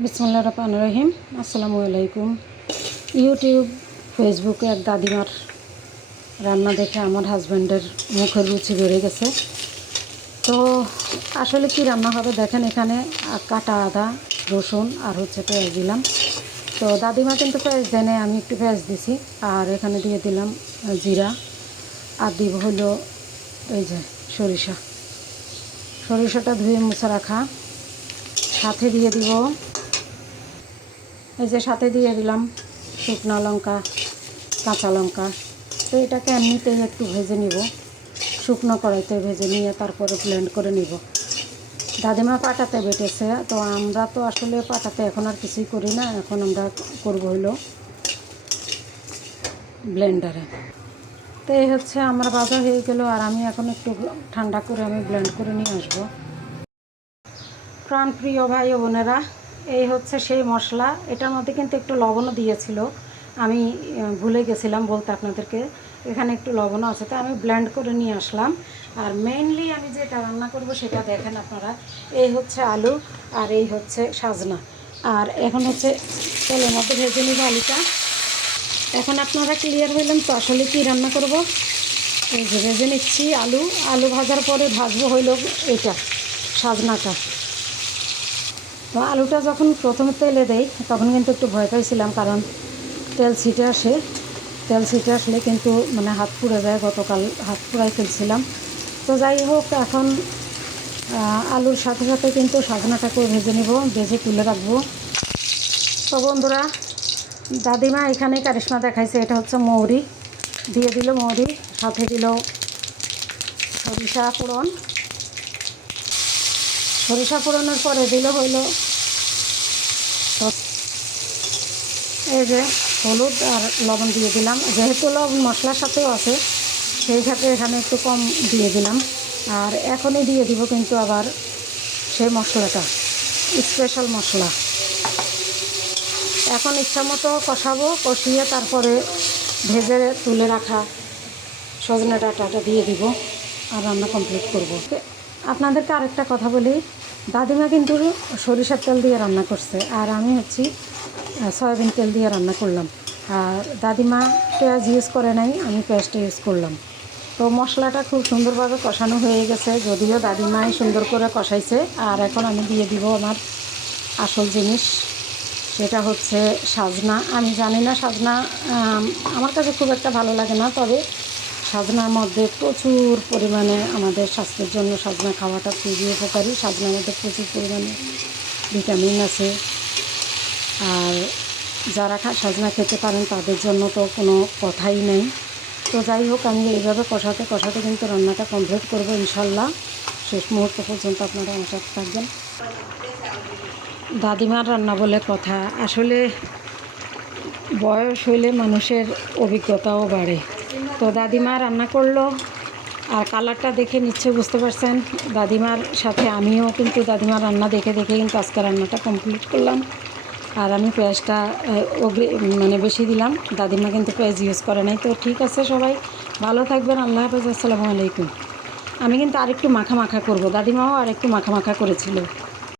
বিসমিল্লাহির রহমানির রহিম। আসসালামু আলাইকুম। ইউটিউব, ফেসবুকে এক দাদিমার রান্না দেখে আমার হাজব্যান্ডের মুখের রুচি বেড়ে গেছে। তো আসলে কি রান্না হবে দেখেন, এখানে কাটা আদা, রসুন আর পেঁয়াজ দিলাম। তো দাদিমা কিন্তু পেঁয়াজ দেয় নাই, আমি একটু পেঁয়াজ দিছি। আর এখানে দিয়ে দিলাম জিরা, আর দিব হলো এই যে সরিষাটা ধুয়ে মুছে রাখা। সাথে দিয়ে দিব সাথে দিয়ে দিলাম শুকনো লঙ্কা, কাঁচা লঙ্কা। তো এটাকে এমনিতেই একটু ভেজে নিব, শুকনো কড়াইতে ভেজে নিয়ে তারপরে ব্লেন্ড করে নিব। দাদিমা পাটাতে বেটেছে, তো আমরা তো আসলে পাটাতে এখন আর কিছুই করি না, এখন আমরা করবো হলো ব্লেন্ডারে। তো এই হচ্ছে আমার বাজার হয়ে গেল, আর আমি এখন একটু ঠান্ডা করে আমি ব্লেন্ড করে নিয়ে আসবো। প্রাণপ্রিয় ভাই ও বোনেরা, এই হচ্ছে সেই মশলা। এটার মধ্যে কিন্তু একটু লবণও দিয়েছিল, আমি ভুলে গেছিলাম বলতে আপনাদেরকে। এখানে একটু লবণও আছে, তো আমি ব্লেন্ড করে নিয়ে আসলাম। আর মেইনলি আমি যেটা রান্না করব সেটা দেখেন আপনারা। এই হচ্ছে আলু, আর এই হচ্ছে সাজনা। আর এখন হচ্ছে তেলের মধ্যে ভেজে নিব আলুটা। এখন আপনারা ক্লিয়ার হইলেন তো আসলে কি রান্না করব। এই যে ভেজে নিচ্ছি আলু ভাজার পরে ভাজবো হইল এটা সাজনাটা। তো আলুটা যখন প্রথমে তেলে দেই তখন কিন্তু একটু ভয় পাইছিলাম, কারণ তেল ছিটে আসলে কিন্তু মানে হাত পুড়ে যায়। গতকাল হাত পুড়াই ফেলছিলাম। তো যাই হোক, এখন আলুর সাথে সাথে কিন্তু সাজনাটাকেও ভেজে নেব, ভেজে তুলে রাখবো। তো বন্ধুরা, দাদিমা এখানে কারিশমা দেখাইছে। এটা হচ্ছে মৌরি, দিয়ে দিল মৌরি, সাথে দিল সরিষা ফোড়নের পরে দিল হইল এই যে হলুদ আর লবণ দিয়ে দিলাম। যেহেতু লবণ মশলার সাথেও আছে, সেই ক্ষেত্রে এখানে একটু কম দিয়ে দিলাম। আর এখনই দিয়ে দিব কিন্তু আবার সেই মশলাটা, স্পেশাল মশলা। এখন ইচ্ছা মতো কষাবো, কষিয়ে তারপরে ভেজে তুলে রাখা সজনে ডাঁটাটা দিয়ে দিব, আর রান্না কমপ্লিট করব। আপনাদেরকে আরেকটা কথা বলি, দাদিমা কিন্তু সরিষার তেল দিয়ে রান্না করছে, আর আমি হচ্ছি সয়াবিন তেল দিয়ে রান্না করলাম। আর দাদিমা পেঁয়াজ ইউজ করে নাই, আমি পেঁয়াজটা ইউজ করলাম। তো মশলাটা খুব সুন্দরভাবে কষানো হয়ে গেছে, যদিও দাদিমাই সুন্দর করে কষাইছে। আর এখন আমি দিয়ে দিব আমার আসল জিনিস, সেটা হচ্ছে সাজনা। আমি জানি না সাজনা, আমার কাছে খুব একটা ভালো লাগে না, তবে সাজনার মধ্যে প্রচুর পরিমাণে আমাদের স্বাস্থ্যের জন্য সাজনা খাওয়াটা খুবই উপকারী। সাজনার মধ্যে প্রচুর পরিমাণে ভিটামিন আছে, আর যারা সাজনা খেতে পারেন তাদের জন্য তো কোনো কথাই নেই। তো যাই হোক, আমি এইভাবে কষাতে কষাতে কিন্তু রান্নাটা কমপ্লিট করবো ইনশাল্লাহ। শেষ মুহূর্ত পর্যন্ত আপনারা আমার সাথে থাকবেন। দাদিমার রান্না বলে কথা, আসলে বয়স হইলে মানুষের অভিজ্ঞতাও বাড়ে। তো দাদিমা রান্না করলো, আর কালারটা দেখে নিশ্চয়ই বুঝতে পারছেন। দাদিমার সাথে আমিও কিন্তু দাদিমার রান্না দেখে দেখে কিন্তু আজকে রান্নাটা কমপ্লিট করলাম। আর আমি পেঁয়াজটা মানে বেশি দিলাম, দাদিমা কিন্তু পেঁয়াজ ইউজ করে নাই। তো ঠিক আছে, সবাই ভালো থাকবেন। আল্লাহ হাফেজ, আসসালামু আলাইকুম। আমি কিন্তু আরেকটু মাখা মাখা করবো, দাদিমাও আরেকটু মাখা মাখা করেছিল।